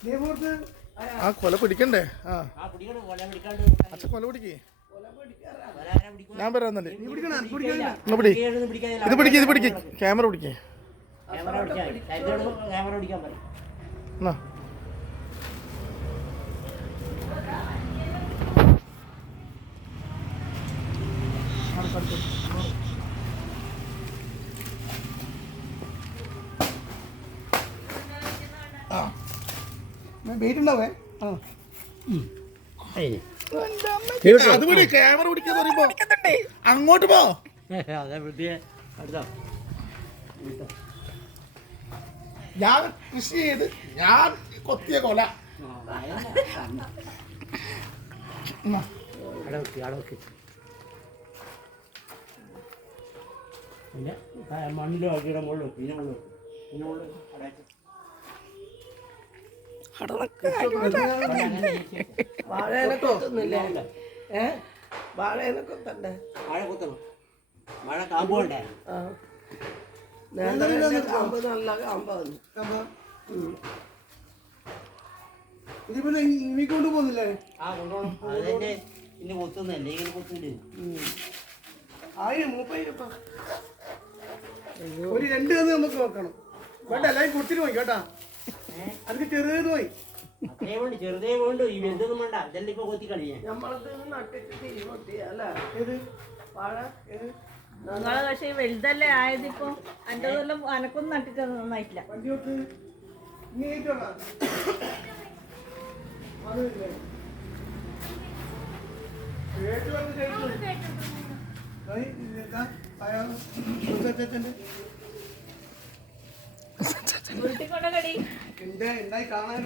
ആ കൊല പിടിക്കണ്ടേ? ആ അച്ഛ കൊല പിടിക്കേ. ഞാൻ പറയാന്നല്ലേ. ഇത് പിടിക്കേ, ഇത് പിടിക്കേ, ക്യാമറ പിടിക്കേ. വെയിറ്റ് ഉണ്ടാവേ. അതുപടി ക്യാമറ പിടിക്കാന്ന് പറയുമ്പോ അങ്ങോട്ട് പോ. ഞാൻ കൃഷി ചെയ്ത് ഞാൻ കൊത്തിയ കൊല. പിന്നെ മണ്ണിലും അടിയുടെ മുകളിലും പിന്നെ വാഴ കുത്തണം. വാഴ കാമ്പ് വേണ്ടേ? കൊണ്ട് പോകുന്നില്ലേ? ആ കൊണ്ടുപോകണം. അത് തന്നെ ഇന്ന് കൊത്തുന്നല്ലേ, ഇങ്ങനെ കൊത്തിട്ട് ഒരു 2 കന്ന് നമുക്ക് നോക്കണം. വേണ്ട എല്ലാവരും കുത്തിട്ട് പോയി കേട്ടാ. അതിന് ചെറുത് പോയി. അതേ വേണ്ട, ചെറുതേ വേണ്ടു. ഈ വലുതൊന്നും വേണ്ട. ഇതെല്ലാം ഇപ്പൊ കൊത്തി കളിയാ. നിങ്ങള് പക്ഷെ വലുതല്ലേ ആയതിപ്പോ. എന്റെ കൊല്ലം അനക്കൊന്നും നട്ടിട്ട് നന്നായിട്ടില്ല. വീട്ടിൽ കൊണ്ടടി ഉണ്ടായി കാണാൻ